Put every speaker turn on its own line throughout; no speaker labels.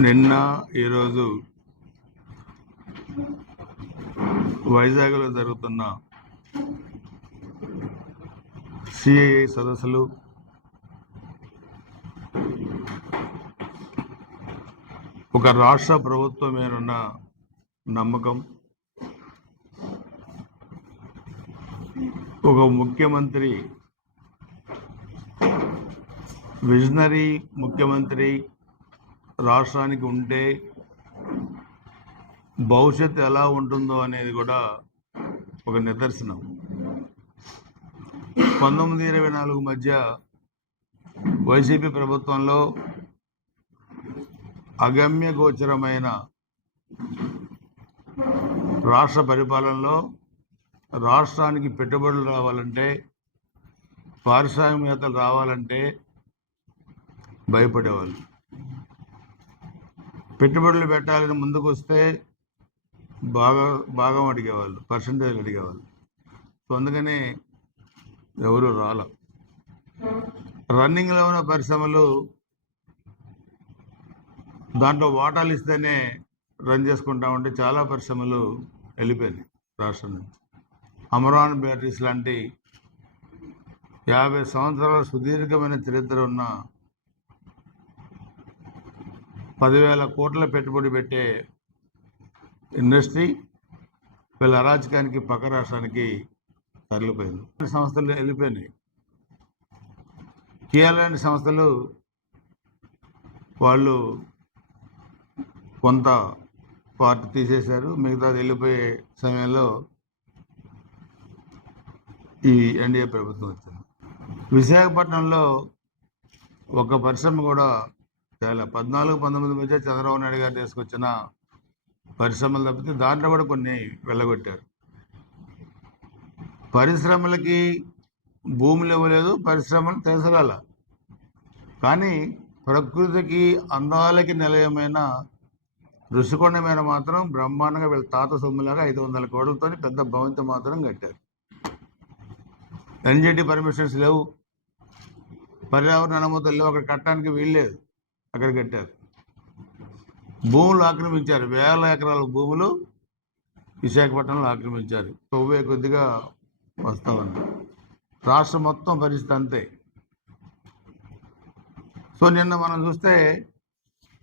నిన్న ఈరోజు వైజాగ్లో జరుగుతున్న సిఐఐ సదస్సులు ఒక రాష్ట్ర ప్రభుత్వం మీదున్న నమ్మకం ఒక ముఖ్యమంత్రి విజనరీ ముఖ్యమంత్రి రాష్ట్రానికి ఉంటే భవిష్యత్తు ఎలా ఉంటుందో అనేది కూడా ఒక నిదర్శనం. పంతొమ్మిది ఇరవై నాలుగు మధ్య వైసీపీ ప్రభుత్వంలో అగమ్య గోచరమైన రాష్ట్ర పరిపాలనలో రాష్ట్రానికి పెట్టుబడులు రావాలంటే పారిశ్రామికవేత్తలు రావాలంటే భయపడేవాళ్ళు. పెట్టుబడులు పెట్టాలని ముందుకు వస్తే బాగా భాగం అడిగేవాళ్ళు పర్సంటేజ్ అడిగేవాళ్ళు. సో అందుకనే ఎవరు రాల. రన్నింగ్లో ఉన్న పరిశ్రమలు దాంట్లో వాటాలు ఇస్తేనే రన్ చేసుకుంటా ఉంటే చాలా పరిశ్రమలు వెళ్ళిపోయినాయి రాష్ట్రం నుంచి. అమరాన్ బ్యాటరీస్ లాంటి యాభై సంవత్సరాల సుదీర్ఘమైన చరిత్ర ఉన్న పదివేల కోట్ల పెట్టుబడి పెట్టే ఇండస్ట్రీ వీళ్ళ అరాచకానికి పక్క రాష్ట్రానికి తరలిపోయింది. సంస్థలు వెళ్ళిపోయినాయి. కియా లాంటి సంస్థలు వాళ్ళు కొంత పార్ట్ తీసేశారు. మిగతాది వెళ్ళిపోయే సమయంలో ఈ ఎన్డీఏ ప్రభుత్వం వచ్చింది. విశాఖపట్నంలో ఒక పరిశ్రమ కూడా చాలా. పద్నాలుగు పంతొమ్మిది మధ్య చంద్రబాబు నాయుడు గారు తీసుకొచ్చిన పరిశ్రమలు తప్పితే దాంట్లో కూడా కొన్ని వెళ్ళగొట్టారు. పరిశ్రమలకి భూములు ఇవ్వలేదు పరిశ్రమలు తీసుకురాల కానీ ప్రకృతికి అందాలకి నిలయమైన ఋషికొండ మీద మాత్రం బ్రహ్మాండంగా వీళ్ళ తాత సొమ్ములాగా ఐదు వందల కోట్లతో పెద్ద భవంతి మాత్రం కట్టారు. ఎన్జిటి పర్మిషన్స్ లేవు. పర్యావరణ అనుమతులు లేవు. అక్కడ కట్టడానికి వీల్లేదు అక్కడ కట్టారు. భూములు ఆక్రమించారు. వేల ఎకరాల భూములు విశాఖపట్నంలో ఆక్రమించారు. తొవ్వే కొద్దిగా వస్తామని రాష్ట్రం మొత్తం పరిస్థితి అంతే. సో నిన్న మనం చూస్తే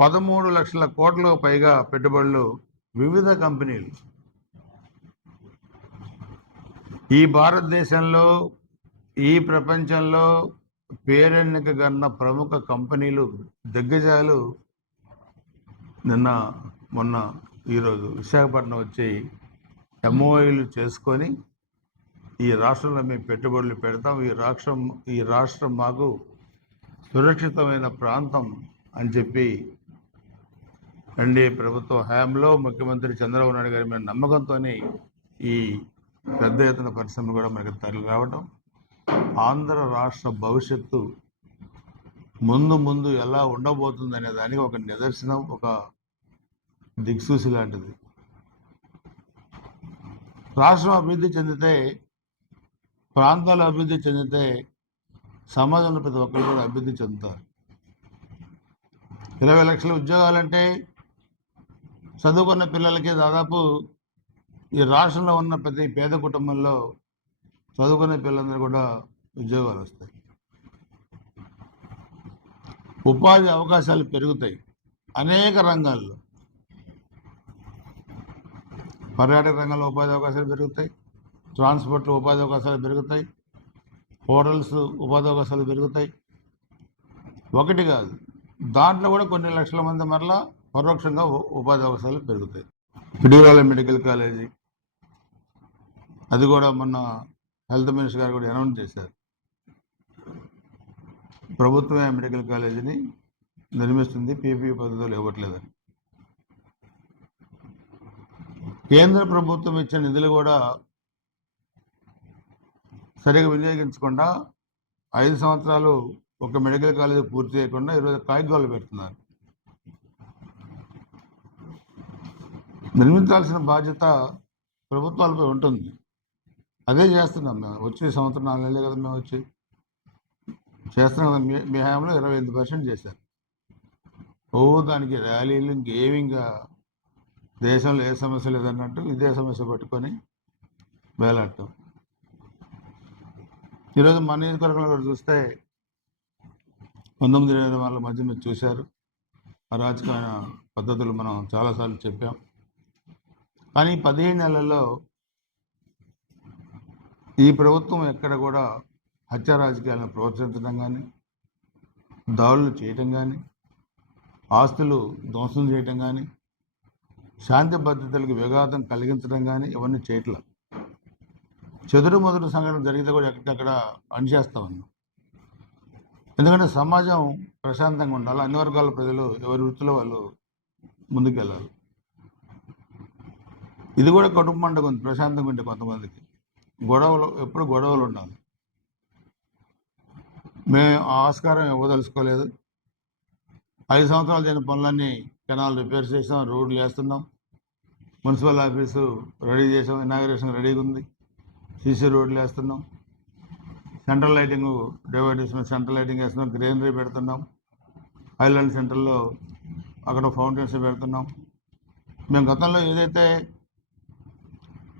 పదమూడు లక్షల కోట్లకు పైగా పెట్టుబడులు వివిధ కంపెనీలు. ఈ భారతదేశంలో ఈ ప్రపంచంలో పేరెన్నిక కన్న ప్రముఖ కంపెనీలు దిగ్గజాలు నిన్న మొన్న ఈరోజు విశాఖపట్నం వచ్చి ఎంఓఐలు చేసుకొని ఈ రాష్ట్రంలో మేము పెట్టుబడులు పెడతాం. ఈ రాష్ట్రం ఈ రాష్ట్రం మాకు సురక్షితమైన ప్రాంతం అని చెప్పి ఎన్డీఏ ప్రభుత్వ హయాంలో ముఖ్యమంత్రి చంద్రబాబు నాయుడు గారి మీద నమ్మకంతో ఈ పెద్ద ఎత్తున పరిశ్రమ కూడా మనకి తరలి రావడం ఆంధ్ర రాష్ట్ర భవిష్యత్తు ముందు ముందు ఎలా ఉండబోతుందనే దానికి ఒక నిదర్శనం ఒక దిక్సూసి లాంటిది. రాష్ట్రం అభివృద్ధి చెందితే ప్రాంతాలు అభివృద్ధి చెందితే సమాజంలో ప్రతి ఒక్కరు కూడా అభివృద్ధి చెందుతారు. ఇరవై లక్షల ఉద్యోగాలంటే చదువుకున్న పిల్లలకి దాదాపు ఈ రాష్ట్రంలో ఉన్న ప్రతి పేద కుటుంబంలో చదువుకునే పిల్లలందరూ కూడా ఉద్యోగాలు వస్తాయి. ఉపాధి అవకాశాలు పెరుగుతాయి అనేక రంగాల్లో. పర్యాటక రంగంలో ఉపాధి అవకాశాలు పెరుగుతాయి. ట్రాన్స్పోర్ట్లో ఉపాధి అవకాశాలు పెరుగుతాయి. హోటల్స్ ఉపాధి అవకాశాలు పెరుగుతాయి. ఒకటి కాదు దాంట్లో కూడా కొన్ని లక్షల మంది మరలా పరోక్షంగా ఉపాధి అవకాశాలు పెరుగుతాయి. పిడివాల మెడికల్ కాలేజీ అది కూడా మొన్న హెల్త్ మినిస్టర్ గారు కూడా అనౌన్స్ చేశారు. ప్రభుత్వమే ఆ మెడికల్ కాలేజీని నిర్మిస్తుంది పీపీ పద్ధతులు ఇవ్వట్లేదని. కేంద్ర ప్రభుత్వం ఇచ్చిన నిధులు కూడా సరిగా వినియోగించకుండా ఐదు సంవత్సరాలు ఒక మెడికల్ కాలేజీ పూర్తి చేయకుండా ఈరోజు కాగితాలు పెడుతున్నారు. నిర్మించాల్సిన బాధ్యత ప్రభుత్వాలపై ఉంటుంది. అదే చేస్తున్నాం మేము. వచ్చే సంవత్సరం నాలుగు నెలలే కదా మేము వచ్చి. చేస్తున్నాం కదా మీ మీ హయాంలో ఇరవై ఐదు పర్సెంట్ చేశారు. ఓ దానికి ర్యాలీలు ఇంకేమి ఇంకా దేశంలో ఏ సమస్య లేదన్నట్టు ఇదే సమస్య పట్టుకొని వేలాడటం ఈరోజు మన నియోజకవర్గంలో కూడా చూస్తే పంతొమ్మిది ఇరవై వాళ్ళ మధ్య మీరు చూశారు. రాజకీయ పద్ధతులు మనం చాలాసార్లు చెప్పాం. కానీ పదిహేను నెలల్లో ఈ ప్రభుత్వం ఎక్కడ కూడా హత్య రాజకీయాలను ప్రోత్సహించడం కానీ దాడులు చేయటం కానీ ఆస్తులు ధ్వంసం చేయటం కానీ శాంతి భద్రతలకు విఘాతం కలిగించడం కానీ ఇవన్నీ చేయట్ల. చెదురు సంఘటన జరిగితే కూడా ఎక్కడెక్కడ అణిచేస్తా ఉన్నాం. ఎందుకంటే సమాజం ప్రశాంతంగా ఉండాలి. అన్ని వర్గాల ప్రజలు ఎవరి వృత్తిలో వాళ్ళు ముందుకెళ్ళాలి. ఇది కూడా కడుపు పండుగ ఉంది ప్రశాంతంగా ఉంటే కొంతమందికి. గొడవలు ఎప్పుడు గొడవలు ఉండాలి. మేము ఆ ఆస్కారం ఇవ్వదలుచుకోలేదు. ఐదు సంవత్సరాలు చేసిన పనులన్నీ కెనాల్ రిపేర్ చేసాం రోడ్లు వేస్తున్నాం. మున్సిపల్ ఆఫీసు రెడీ చేసాం ఇనాగరేషన్ రెడీగా ఉంది. సీసీ రోడ్లు వేస్తున్నాం. సెంట్రల్ లైటింగ్ డివైడ్ చేస్తున్నాం సెంట్రల్ లైటింగ్ వేస్తున్నాం గ్రీనరీ పెడుతున్నాం. ఐలాండ్ సెంటర్లో అక్కడ ఫౌంటైన్స్ పెడుతున్నాం. మేము గతంలో ఏదైతే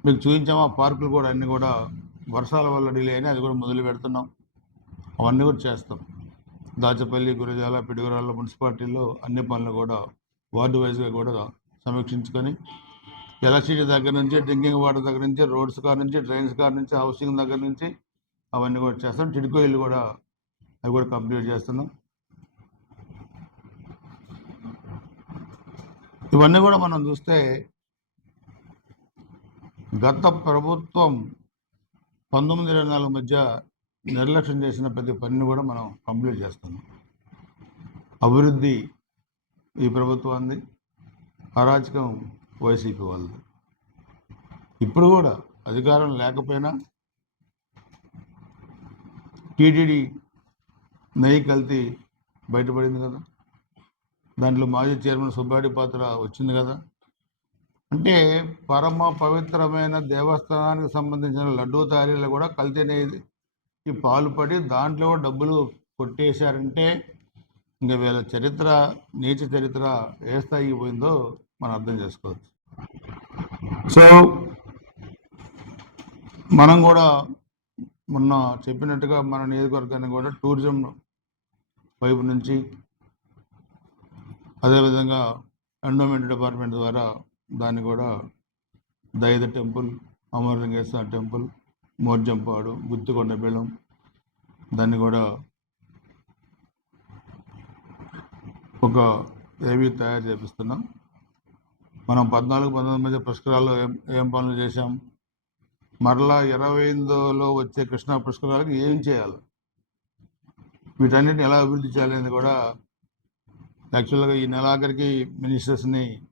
మీకు చూపించామో? ఆ పార్కులు కూడా అన్నీ కూడా వర్షాల వల్ల డిలే అయినా అది కూడా మొదలు పెడుతున్నాం. అవన్నీ కూడా చేస్తాం. దాచపల్లి గురజాల పిడుగురాళ్ళ మున్సిపాలిటీల్లో అన్ని పనులు కూడా వార్డు వైజ్గా కూడా సమీక్షించుకొని ఎలక్ట్రిసిటీ దగ్గర నుంచి డ్రింకింగ్ వాటర్ దగ్గర నుంచి రోడ్స్ కార్ నుంచి ట్రైన్స్ కార్ నుంచి హౌసింగ్ దగ్గర నుంచి అవన్నీ కూడా చేస్తాం. చిడుకో ఇల్లు కూడా అవి కూడా కంప్లీట్ చేస్తున్నాం. ఇవన్నీ కూడా మనం చూస్తే గత ప్రభుత్వం పంతొమ్మిది ఇరవై నాలుగు మధ్య నిర్లక్ష్యం చేసిన ప్రతి పనిని కూడా మనం కంప్లీట్ చేస్తున్నాం. అభివృద్ధి ఈ ప్రభుత్వాన్ని అరాచకం వైసీపీ వాళ్ళది. ఇప్పుడు కూడా అధికారం లేకపోయినా టీటీడీ నెయ్యి కల్తీ బయటపడింది కదా. దాంట్లో మాజీ చైర్మన్ సుబ్బాడి పాత్ర వచ్చింది కదా. అంటే పరమ పవిత్రమైన దేవస్థానానికి సంబంధించిన లడ్డూ తయారీలో కూడా కల్తీ నెయ్యి పాల్పడి దాంట్లో కూడా డబ్బులు కొట్టేశారంటే ఇంకా వీళ్ళ చరిత్ర నీచ చరిత్ర ఏ స్థాయికి పోయిందో మనం అర్థం చేసుకోవచ్చు. సో మనం కూడా మొన్న చెప్పినట్టుగా మన నియోజకవర్గాన్ని కూడా టూరిజం వైపు నుంచి అదేవిధంగా ఎండోమెంట్ డిపార్ట్మెంట్ ద్వారా దాన్ని కూడా దైద టెంపుల్ అమరలింగేశ్వర టెంపుల్ మోర్జంపాడు గుత్తికొండ బెళం దాన్ని కూడా ఒక ఏవి తయారు చేపిస్తున్నాం. మనం పద్నాలుగు పంతొమ్మిది మధ్య పుష్కరాల్లో ఏం ఏం పనులు చేశాం? మరలా ఇరవై ఐదులో వచ్చే కృష్ణా పుష్కరాలకు ఏం చేయాలి? వీటన్నిటిని ఎలా అభివృద్ధి చేయాలి అనేది కూడా యాక్చువల్గా ఈ నెలాఖరికి మినిస్టర్స్ని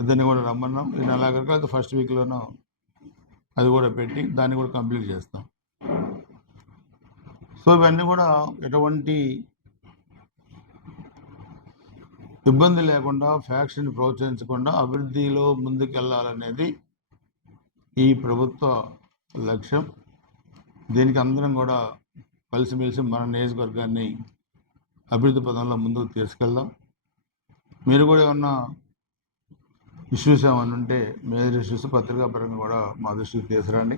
ఇద్దరిని కూడా రమ్మన్నాం. ఈ నెలాఖరికి అది ఫస్ట్ వీక్లోనూ అది కూడా పెట్టి దాన్ని కూడా కంప్లీట్ చేస్తాం. సో ఇవన్నీ కూడా ఎటువంటి ఇబ్బంది లేకుండా ఫ్యాక్షన్ ప్రోత్సహించకుండా అభివృద్ధిలో ముందుకెళ్ళాలనేది ఈ ప్రభుత్వ లక్ష్యం. దీనికి అందరం కూడా కలిసిమెలిసి మన నియోజకవర్గాన్ని అభివృద్ధి పదంలో ముందుకు తీసుకెళ్దాం. మీరు కూడా ఏమన్నా ఇష్యూస్ ఏమైనా ఉంటే మేజర్ ఇష్యూస్ పత్రికా పరంగా కూడా మా దృష్టికి తీసుకురండి.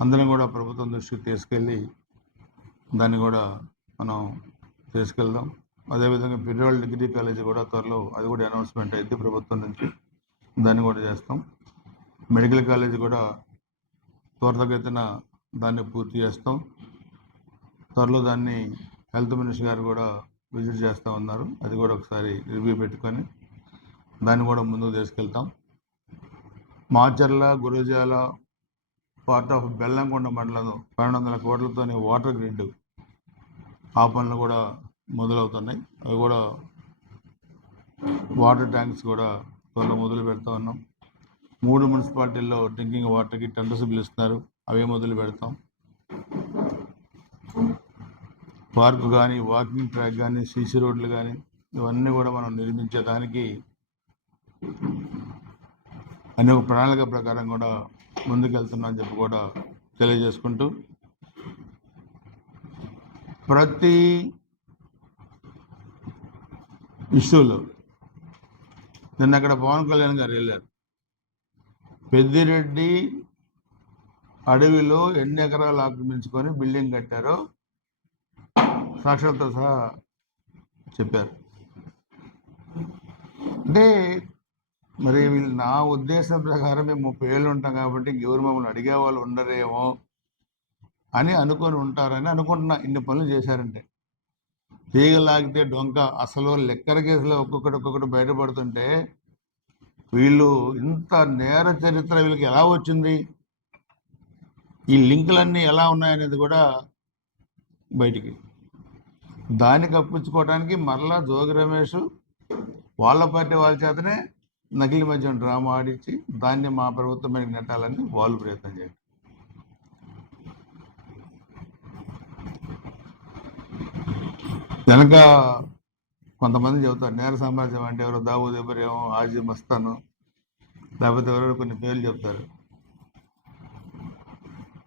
అందరం కూడా ప్రభుత్వం దృష్టికి తీసుకెళ్ళి దాన్ని కూడా మనం తీసుకెళ్దాం. అదేవిధంగా ఫెడరల్ డిగ్రీ కాలేజీ కూడా త్వరలో అది కూడా అనౌన్స్మెంట్ అయింది ప్రభుత్వం నుంచి దాన్ని కూడా చేస్తాం. మెడికల్ కాలేజీ కూడా త్వరతగతిన దాన్ని పూర్తి చేస్తాం. త్వరలో దాన్ని హెల్త్ మినిస్టర్ గారు కూడా విజిట్ చేస్తూ ఉన్నారు. అది కూడా ఒకసారి రివ్యూ పెట్టుకొని దాన్ని కూడా ముందుకు తీసుకెళ్తాం. మాచర్ల గురజాల పార్ట్ ఆఫ్ బెల్లంకొండ మండలం పన్నెండు వందల కోట్లతోని వాటర్ గ్రిడ్ ఆ పనులు కూడా మొదలవుతున్నాయి. అవి కూడా వాటర్ ట్యాంక్స్ కూడా త్వరలో మొదలు పెడతా ఉన్నాం. మూడు మున్సిపాలిటీల్లో డ్రింకింగ్ వాటర్కి టెండర్స్ పిలుస్తున్నారు. అవే మొదలు పెడతాం. పార్క్ కానీ వాకింగ్ ట్రాక్ కానీ సీసీ రోడ్లు కానీ ఇవన్నీ కూడా మనం నిర్మించేదానికి అనే ఒక ప్రణాళిక ప్రకారం కూడా ముందుకెళ్తున్నా అని చెప్పి కూడా తెలియజేసుకుంటూ ప్రతి ఇష్యూలో నిన్న అక్కడ పవన్ కళ్యాణ్ గారు వెళ్ళారు. పెద్దిరెడ్డి అడవిలో ఎన్ని ఎకరాలు ఆక్రమించుకొని బిల్డింగ్ కట్టారో సాక్షాత్తో సహా చెప్పారు. అంటే మరి వీళ్ళు నా ఉద్దేశం ప్రకారం మేము ముప్పై ఏళ్ళు ఉంటాం కాబట్టి ఎవరు మమ్మల్ని అడిగే వాళ్ళు ఉండరేమో అని అనుకొని ఉంటారని అనుకుంటున్నా. ఇన్ని పనులు చేశారంటే. తీగ లాగితే డొంక అసలు లెక్కర కేసులో ఒక్కొక్కటి ఒక్కొక్కటి బయటపడుతుంటే వీళ్ళు ఇంత నేర చరిత్ర వీళ్ళకి ఎలా వచ్చింది? ఈ లింకులన్నీ ఎలా ఉన్నాయనేది కూడా బయటికి. దాన్ని కప్పించుకోవడానికి మరలా జోగి రమేష్ వాళ్ళ పార్టీ వాళ్ళ చేతనే నకిలీ మద్యం డ్రామా ఆడించి దాన్ని మా ప్రభుత్వం మీద నెట్టాలని వాళ్ళు ప్రయత్నం చేయండి వెనక కొంతమంది చెబుతారు నేర సామ్రాజ్యం అంటే ఎవరు దావూద్ ఇబ్రహీం ఆజీ మస్తాను లేకపోతే ఎవరో కొన్ని పేర్లు చెప్తారు.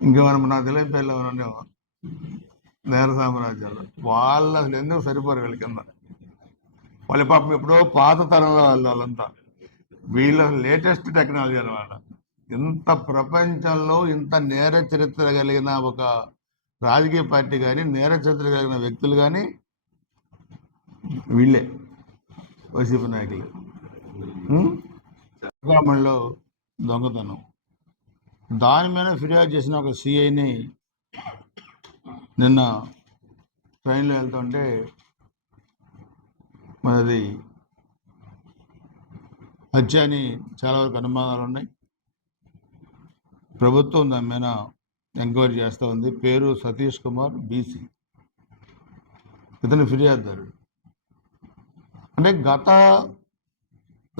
ఇంకా మనం నాకు తెలియని పేర్లు ఎవరున్నాయో నేర సామ్రాజ్యాలు. వాళ్ళు అసలు ఎందుకు సరిపోరు వీళ్ళ కింద? వాళ్ళ పాపం ఎప్పుడో పాత తరంలో వాళ్ళు వాళ్ళంతా. వీళ్ళ లేటెస్ట్ టెక్నాలజీ అనమాట ఇంత ప్రపంచంలో ఇంత నేర చరిత్ర కలిగిన ఒక రాజకీయ పార్టీ కానీ నేర చరిత్ర కలిగిన వ్యక్తులు కానీ వీళ్ళే వైసీపీ నాయకులు. ఉం? దొంగతనం. దాని మీద ఫిర్యాదు చేసిన ఒక సిఐని నిన్న ట్రైన్లో వెళ్తుంటే మనది హత్య అని చాలా వరకు అనుమానాలు ఉన్నాయి. ప్రభుత్వం దాని మీద ఎంక్వైరీ చేస్తూ ఉంది. పేరు సతీష్ కుమార్ బీసీ. ఇతను ఫిర్యాదుదారుడు. అంటే గత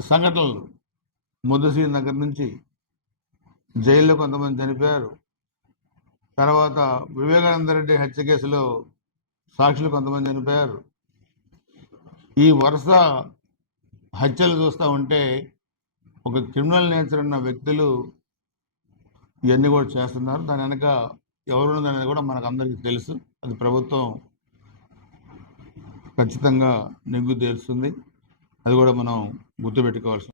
సంఘటనలు ముద్దసీ దగ్గర నుంచి జైల్లో కొంతమంది చనిపోయారు. తర్వాత వివేకానంద రెడ్డి హత్య కేసులో సాక్షులు కొంతమంది చనిపోయారు. ఈ వరుస హత్యలు చూస్తూ ఉంటే ఒక క్రిమినల్ నేచర్ ఉన్న వ్యక్తులు ఇవన్నీ కూడా చేస్తున్నారు. దాని వెనక ఎవరున్నదనేది కూడా మనకు అందరికీ తెలుసు. అది ప్రభుత్వం ఖచ్చితంగా నిగ్గు తెలుస్తుంది అది కూడా మనం గుర్తుపెట్టుకోవాల్సింది